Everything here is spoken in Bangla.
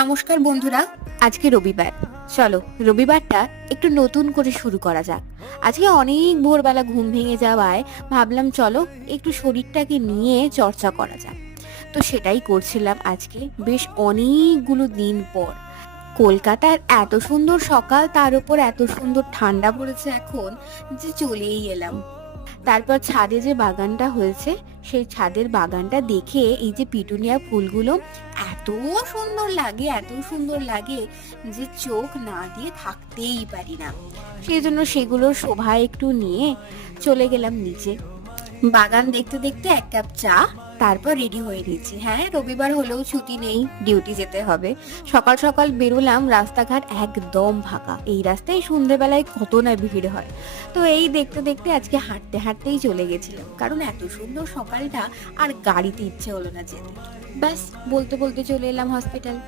নমস্কার বন্ধুরা, আজকে রবিবার। চলো রবিবারটা একটু নতুন করে শুরু করা যাক। আজকে অনেক ভোরবেলা ঘুম ভেঙে যাওয়ায় ভাবলাম চলো একটু শরীরটাকে নিয়ে চর্চা করা যাক। তো সেটাই করছিলাম আজকে, বেশ অনেকগুলো দিন পর। কলকাতার এত সুন্দর সকাল, তার উপর এত সুন্দর ঠান্ডা পড়েছে এখন, যে চলেই এলাম। তারপর ছাদে যে বাগানটা হয়েছে, সেই ছাদের বাগানটা দেখে এই যে পিটুনিয়া ফুলগুলো এত সুন্দর লাগে, এত সুন্দর লাগে যে চোখ না দিয়ে থাকতেই পারি না। সেই জন্য সেগুলোর শোভা একটু নিয়ে চলে গেলাম নিচে। বাগান দেখতে দেখতে এক কাপ চা, তারপর রেডি হয়ে নিয়েছি। হ্যাঁ, রবিবার হলেও ছুটি নেই, ডিউটি যেতে হবে। সকাল সকাল বেরোলাম, রাস্তাঘাট একদম ফাঁকা। এই রাস্তায় সন্ধ্যেবেলায় কত না ভিড় হয়। তো এই দেখতে দেখতে আজকে হাঁটতে হাঁটতেই চলে গেছিলাম, কারণ এত সুন্দর সকালটা আর গাড়িতে ইচ্ছে হলো না যেতে। ব্যাস বলতে বলতে চলে এলাম হসপিটাল।